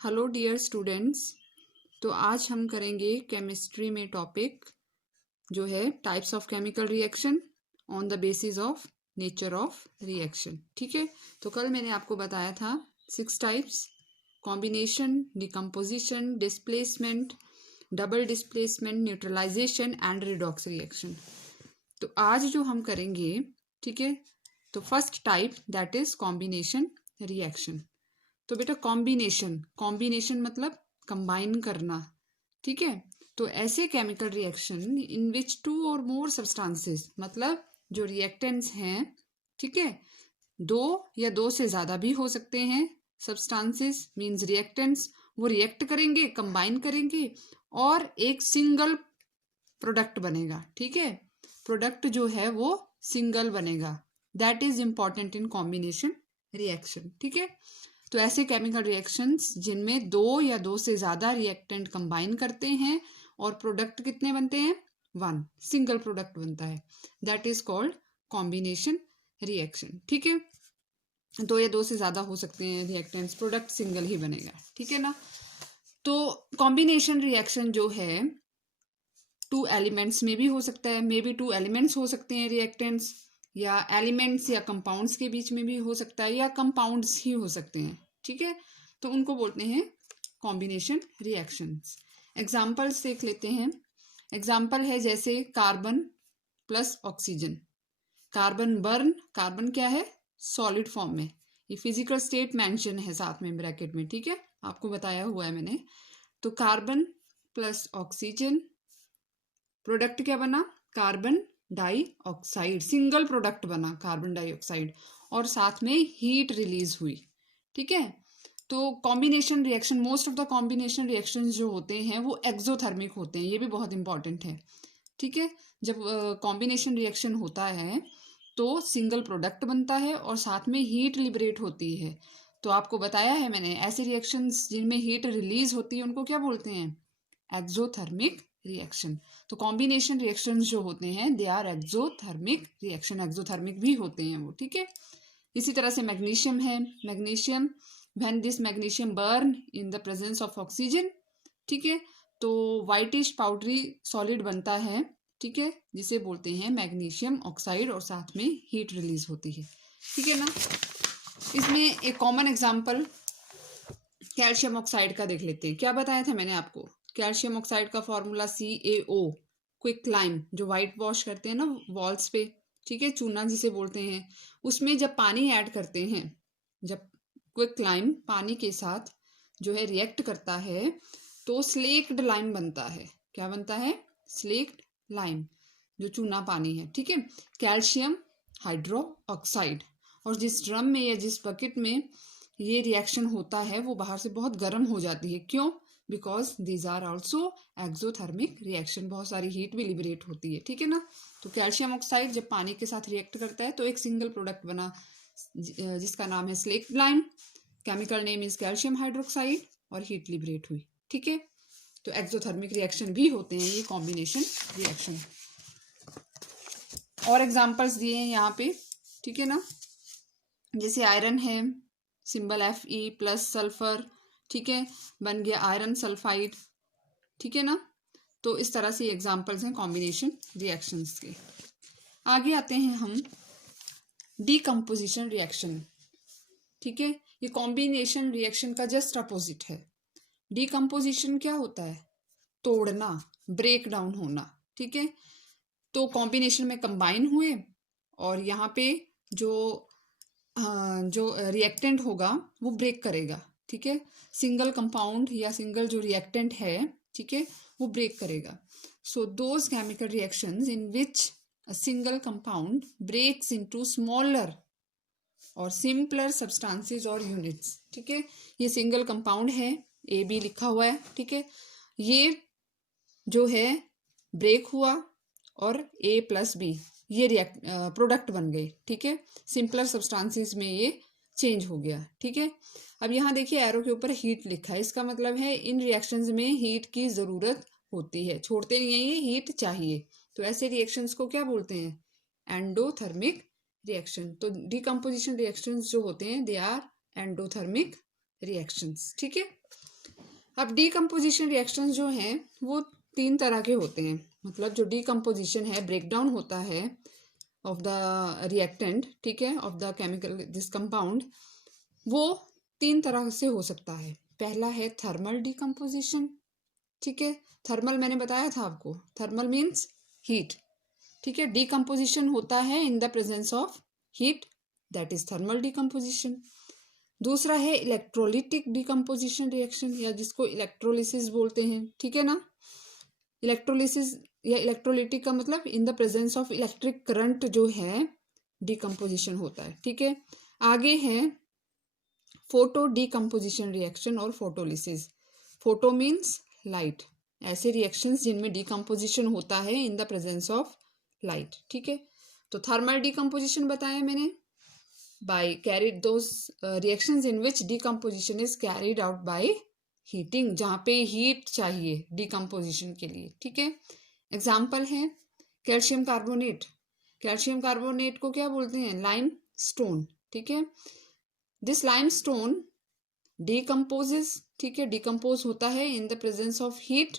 Hello dear students. तो आज हम करेंगे केमिस्ट्री में टॉपिक जो है types of chemical reaction on the basis of nature of reaction. ठीक है, तो कल मैंने आपको बताया था 6 types: combination, decomposition, displacement, double displacement, neutralisation and redox reaction. तो आज जो हम करेंगे, ठीक है, तो first type that is combination reaction. तो बेटा कॉम्बिनेशन मतलब कंबाइन करना। ठीक है, तो ऐसे केमिकल रिएक्शन इन विच 2 और मोर सब्सटेंसेस, मतलब जो रिएक्टेंट्स हैं, ठीक है, 2 या 2 से ज़्यादा भी हो सकते हैं सब्सटेंसेस मींस रिएक्टेंट्स, वो रिएक्ट करेंगे, कंबाइन करेंगे और एक सिंगल प्रोडक्ट बनेगा। ठीक है, प्रोडक्ट जो है वो सिंगल बनेगा, that is important in combination reaction. ठीक है, तो ऐसे केमिकल रिएक्शंस जिनमें 2 या 2 से ज़्यादा रिएक्टेंट कंबाइन करते हैं और प्रोडक्ट कितने बनते हैं, 1 सिंगल प्रोडक्ट बनता है, that is called combination reaction. ठीक है, 2 या 2 से ज़्यादा हो सकते हैं रिएक्टेंट्स, प्रोडक्ट सिंगल ही बनेगा। ठीक है ना, तो कॉम्बिनेशन रिएक्शन जो है 2 एलिमेंट्स में भी हो सकता है, मे बी 2 एलिमेंट्स हो सकते हैं रिएक्टेंट्स, या एलिमेंट्स या कंपाउंड्स के बीच में भी हो सकता है, या कंपाउंड्स ही हो सकते हैं। ठीक है, तो उनको बोलते हैं कॉम्बिनेशन रिएक्शंस। एग्जाम्पल्स देख लेते हैं। एग्जाम्पल है जैसे carbon plus oxygen. Carbon burn, carbon क्या है, सॉलिड फॉर्म में, ये फिजिकल स्टेट मेंशन है साथ में ब्रैकेट में। ठीक है, आपको बताया हुआ है मैंने। तो कार्बन प्लस ऑक्सीजन, प्रोडक्ट क्या बना, कार्बन डाइऑक्साइड, सिंगल प्रोडक्ट बना कार्बन डाइऑक्साइड, और साथ में हीट रिलीज हुई। ठीक है, तो combination reaction, most of the combination reactions जो होते हैं वो एक्सोथर्मिक होते हैं, ये भी बहुत इंपॉर्टेंट है। ठीक है, जब कॉम्बिनेशन रिएक्शन होता है तो सिंगल प्रोडक्ट बनता है और साथ में हीट लिबरेट होती है। तो आपको बताया है मैंने, ऐसे रिएक्शंस जिनमें हीट रिलीज होती है उनको क्या बोलते हैं, एक्सोथर्मिक रिएक्शन। तो कॉम्बिनेशन रिएक्शंस जो होते हैं they are exothermic reaction, exothermic भी होते हैं वो। ठीक है, इसी तरह से मैग्नीशियम है, magnesium when this magnesium burn in the presence of oxygen, ठीक है, तो वाइटिश पाउडरी सॉलिड बनता है। ठीक है, जिसे बोलते हैं मैग्नीशियम ऑक्साइड, और साथ में हीट रिलीज होती है। ठीक है ना, इसमें एक कॉमन एग्जांपल कैल्शियम ऑक्साइड का देख लेते हैं। क्या बताया था मैंने आपको, कैल्शियम ऑक्साइड का फॉर्मूला CaO, क्विक लाइम, जो वाइट वॉश करते हैं ना वॉल्स पे, ठीक है, चूना जिसे बोलते हैं, उसमें जब पानी ऐड करते हैं, जब क्विक लाइम पानी के साथ जो है रिएक्ट करता है तो स्लेक्ड लाइम बनता है। क्या बनता है, स्लेक्ड लाइम, जो चूना पानी है। ठीक है, कैल्शियम हाइड्रो ऑक्साइड, और जिस ड्रम में या जिस बकेट में ये रिएक्शन होता है वो बाहर से बहुत गर्म हो जाती है। क्यों, because these are also exothermic reaction, बहुत सारी हीट भी लिबरेट होती है। ठीक है ना, तो कैल्शियम ऑक्साइड जब पानी के साथ रिएक्ट करता है तो एक सिंगल प्रोडक्ट बना जिसका नाम है slaked lime, chemical name is calcium hydroxide, और हीट लिबरेट हुई। ठीक है, तो एक्सोथर्मिक रिएक्शन भी होते हैं ये कॉम्बिनेशन रिएक्शन। और एग्जांपल्स दिए हैं यहाँ पे। ठीक है ना, जैसे आयरन है, सिंबल Fe प्लस सल्फर, ठीक है, बन गया आयरन सल्फाइड। ठीक है ना, तो इस तरह से एग्जांपल्स हैं कॉम्बिनेशन रिएक्शंस के। आगे आते हैं हम डीकम्पोजिशन रिएक्शन। ठीक है, ये कॉम्बिनेशन रिएक्शन का जस्ट अपोजिट है। डीकम्पोजिशन क्या होता है, तोड़ना, ब्रेक डाउन होना। ठीक है, तो कॉम्बिनेशन में कंबाइन हुए और यहाँ पे जो रिएक्टेंट होगा वो ब्रेक करेगा। ठीक है, सिंगल कंपाउंड या सिंगल जो रिएक्टेंट है, ठीक है, वो ब्रेक करेगा। So those chemical reactions in which a single compound breaks into smaller और सिंपलर सब्सटेंसेस और यूनिट्स। ठीक है, ये सिंगल कंपाउंड है, AB लिखा हुआ है। ठीक है, ये जो है ब्रेक हुआ और A प्लस B ये प्रोडक्ट बन गए। ठीक है, सिंपलर सब्सटेंसेस में ये चेंज हो गया। ठीक है, अब यहाँ देखिए एरो के ऊपर हीट लिखा है, इसका मतलब है इन रिएक्शंस में हीट की ज़रूरत होती है, छोड़ते नहीं है ये, हीट चाहिए। तो ऐसे रिएक्शंस को क्या बोलते हैं, एंडोथर्मिक रिएक्शन। तो डिकम्पोजिशन रिएक्शंस जो होते हैं दे आर एंडोथर्मिक रिएक्शंस। ठीक है, अब डीकम्पोजिशन रिएक्शन जो हैं वो 3 तरह के होते हैं, मतलब जो डीकम्पोजिशन है, ब्रेकडाउन होता है ऑफ द रिएक्टेंट, ठीक है, of the chemical this compound, वो 3 तरह से हो सकता है। पहला है थर्मल डीकम्पोजिशन, ठीक है, थर्मल मैंने बताया था आपको, थर्मल मीन्स हीट, ठीक है, डीकम्पोजिशन होता है इन the presence of heat, that is thermal decomposition. दूसरा है इलेक्ट्रोलिटिक डीकम्पोजिशन रिएक्शन, या जिसको इलेक्ट्रोलिसिस बोलते हैं, ठीक है ना। इलेक्ट्रोलिसिस या इलेक्ट्रोलिटिक का मतलब इन the presence of electric current जो है डीकम्पोजिशन होता है, ठीक है। आगे है फोटो डीकम्पोजिशन रिएक्शन और फोटोलिसिस। फोटो मीन्स लाइट, ऐसे रिएक्शंस जिनमें डीकम्पोजिशन होता है इन द प्रेजेंस ऑफ लाइट, ठीक है। तो थर्मल डीकम्पोजिशन बताया मैंने, by carried those reactions in which decomposition is carried out by heating, जहाँ पे हीट चाहिए डिकम्पोजिशन के लिए, ठीक है। एग्जाम्पल है कैल्शियम कार्बोनेट, कैल्शियम कार्बोनेट को क्या बोलते हैं, लाइम स्टोन, ठीक है। दिस लाइम स्टोन डिकम्पोजेस, ठीक है, डिकम्पोज होता है इन द प्रेजेंस ऑफ हीट,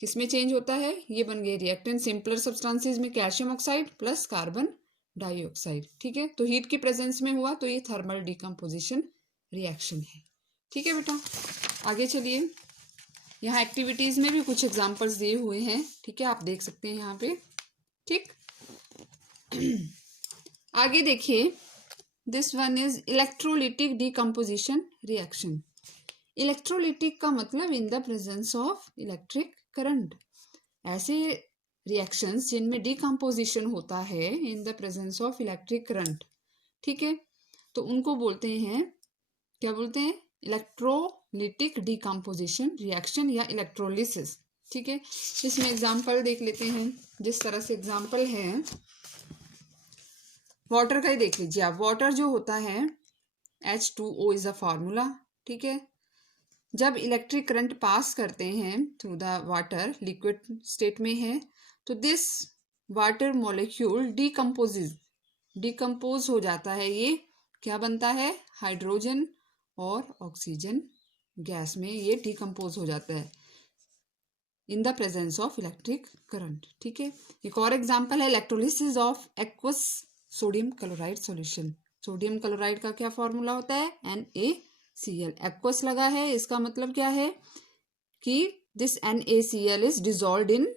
किसमें चेंज होता है, ये बन गए रिएक्टेंट सिंपलर सब्सटेंसेस में calcium oxide plus carbon dioxide, ठीक है। तो हीट की प्रेजेंस में हुआ तो ये थर्मल डिकम्पोजिशन रिएक्शन है, ठीक है बेटा। आगे चलिए, यहाँ एक्टिविटीज में भी कुछ एग्जांपल्स दिए हुए हैं, ठीक है, आप देख सकते हैं यहाँ पे, ठीक। आगे देखिए, this one is electrolytic decomposition reaction. Electrolytic का मतलब इन the presence of electric current, ऐसे रिएक्शंस जिनमें डिकम्पोजिशन होता है इन the presence of electric current, ठीक है, तो उनको बोलते हैं, क्या बोलते हैं, इलेक्ट्रोलिटिक डिकम्पोजिशन रिएक्शन या इलेक्ट्रोलिसिस, ठीक है। इसमें एग्जांपल देख लेते हैं, जिस तरह से एग्जांपल है वाटर का ही देख लीजिए आप। वाटर जो होता है H2O इज अ फार्मूला, ठीक है। जब इलेक्ट्रिक करंट पास करते हैं through the water, liquid state में है, तो दिस वाटर मॉलिक्यूल डिकम्पोज हो जाता है, ये क्या बनता है, हाइड्रोजन और ऑक्सीजन गैस में ये डिकम्पोज हो जाता है इन the presence of electric current, ठीक है। एक और एग्जांपल है electrolysis of aqueous sodium chloride solution. Sodium chloride का क्या फॉर्मूला होता है, NaCl, एक्वस लगा है, इसका मतलब क्या है कि this NaCl is dissolved in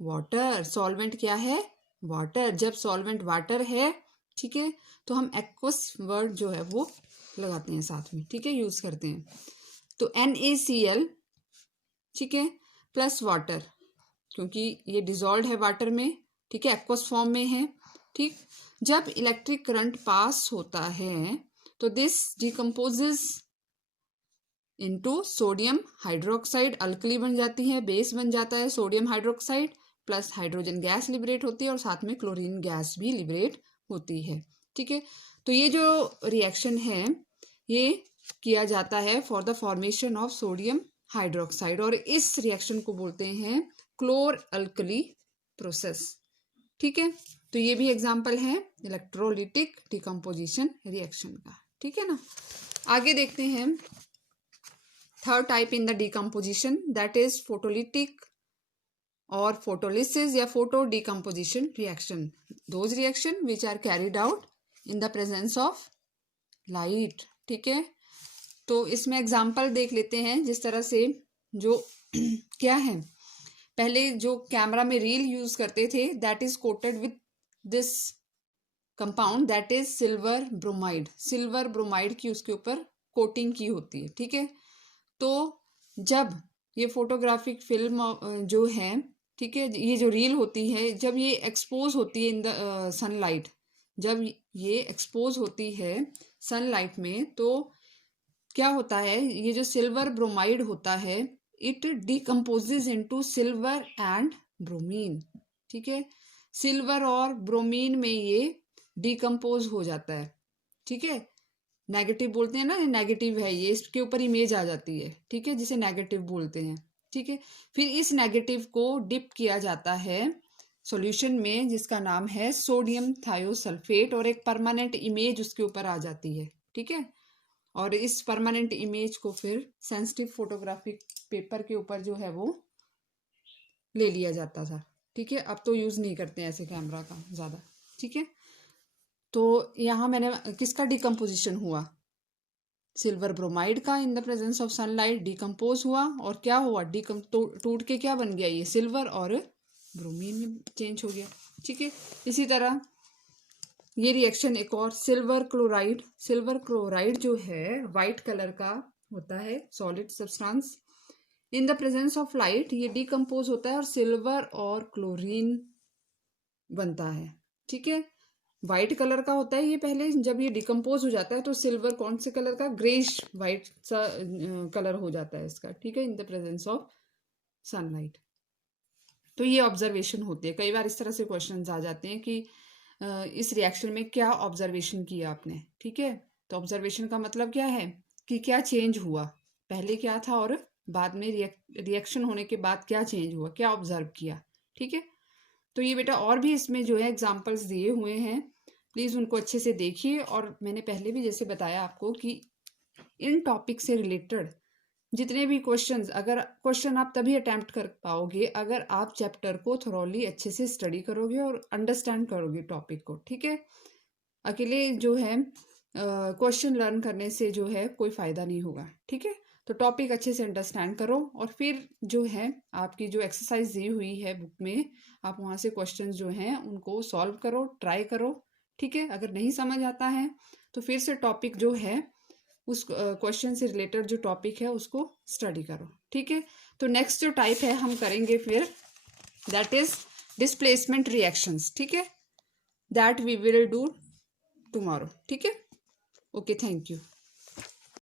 water, solvent क्या है, वाटर। जब सॉल्वेंट वाटर है, ठीक है, तो हम एक्वस वर्ड जो है वो लगाते हैं साथ में, ठीक है, यूज करते हैं। तो NaCl, ठीक है, प्लस वाटर, क्योंकि ये डिजॉल्व है वाटर में, ठीक है, एक्वस फॉर्म में है, ठीक। जब इलेक्ट्रिक करंट पास होता है तो this decomposes into sodium hydroxide, alkali बन जाती है, बेस बन जाता है sodium hydroxide, plus hydrogen gas liberate होती है और साथ में क्लोरीन गैस भी लिबरेट होती है, ठीक है। तो ये जो रिएक्शन है ये किया जाता है for the formation of sodium hydroxide, और इस रिएक्शन को बोलते हैं क्लोर अल्कली प्रोसेस, ठीक है। तो ये भी एग्जांपल है इलेक्ट्रोलिटिक डिकम्पोजिशन रिएक्शन का, ठीक है ना। आगे देखते हैं third type in the decomposition, that is photolytic और फोटोलिसिस या photo decomposition reaction, those reaction which are carried out in the presence of light, ठीक है। तो इसमें एग्जाम्पल देख लेते हैं, जिस तरह से जो क्या है, पहले जो कैमरा में रील यूज करते थे that is coated with this compound, that is silver bromide, silver bromide की उसके ऊपर कोटिंग की होती है, ठीक है। तो जब ये फोटोग्राफिक फिल्म जो है, ठीक है, ये जो रील होती है, जब ये एक्सपोज होती है इन द सनलाइट, जब ये एक्सपोज होती है सनलाइट में, तो क्या होता है, ये जो सिल्वर ब्रोमाइड होता है it decomposes into silver and bromine, ठीक है। सिल्वर और ब्रोमीन में ये डिकम्पोज हो जाता है, ठीक है। नेगेटिव बोलते हैं ना, नेगेटिव है ये, इसके ऊपर इमेज आ जाती है, ठीक है, जिसे नेगेटिव बोलते हैं, ठीक है। फिर इस नेगेटिव को डिप किया जाता है सॉल्यूशन में जिसका नाम है सोडियम थायोसल्फेट, और एक परमानेंट इमेज उसके ऊपर आ जाती है, ठीक है। और इस परमानेंट इमेज को फिर सेंसिटिव फोटोग्राफिक पेपर के ऊपर जो है वो ले लिया जाता था। ठीक है, अब तो यूज़ नहीं करते हैं ऐसे कैमरा का ज़्यादा। ठीक है, तो यहाँ मैंने किसका डिकम्पोजिशन हुआ, सिल्वर ब्रोमाइड का इन the presence of sunlight decompose हुआ, और क्या हुआ, टूट के क्या बन गया, ये सिल्वर और ब्रोमीन में चेंज हो गया। ठीक है, इसी तरह ये रिएक्शन एक और, सिल्वर क्लोराइड जो है वाइट कलर का होता है solid substance, in the presence of light ये डिकम्पोज होता है और सिल्वर और क्लोरीन बनता है। ठीक है, वाइट कलर का होता है ये पहले, जब ये डिकम्पोज हो जाता है तो सिल्वर कौन से कलर का, ग्रेश वाइट सा कलर हो जाता है इसका। ठीक है, इन द प्रेजेंस ऑफ सनलाइट। तो ये ऑब्जर्वेशन होती है। कई बार इस तरह से क्वेश्चंस आ जाते हैं कि इस रिएक्शन में क्या ऑब्जर्वेशन किया आपने। ठीक है, तो ऑब्जर्वेशन का मतलब क्या है कि क्या चेंज हुआ, पहले क्या था और बाद में रिएक्शन होने के बाद क्या चेंज हुआ, क्या ऑब्जर्व किया। ठीक है, तो ये बेटा और भी इसमें जो है एग्जाम्पल्स दिए हुए हैं, प्लीज़ उनको अच्छे से देखिए। और मैंने पहले भी जैसे बताया आपको कि इन टॉपिक से रिलेटेड जितने भी क्वेश्चंस, अगर क्वेश्चन आप तभी अटेम्प्ट कर पाओगे अगर आप चैप्टर को थॉरोली अच्छे से स्टडी करोगे और अंडरस्टैंड करोगे टॉपिक को। ठीक है, अकेले जो है क्वेश्चन लर्न करने से जो है कोई फ़ायदा नहीं होगा। ठीक है, तो टॉपिक अच्छे से अंडरस्टैंड करो और फिर जो है आपकी जो एक्सरसाइज दी हुई है बुक में, आप वहाँ से क्वेश्चंस जो हैं उनको सॉल्व करो, ट्राई करो। ठीक है, अगर नहीं समझ आता है तो फिर से टॉपिक जो है उस क्वेश्चन से रिलेटेड जो टॉपिक है उसको स्टडी करो। ठीक है, तो नेक्स्ट जो टाइप है हम करेंगे फिर, दैट इज डिस्प्लेसमेंट रिएक्शंस। ठीक है, that we will do tomorrow. ठीक है, ओके, थैंक यू।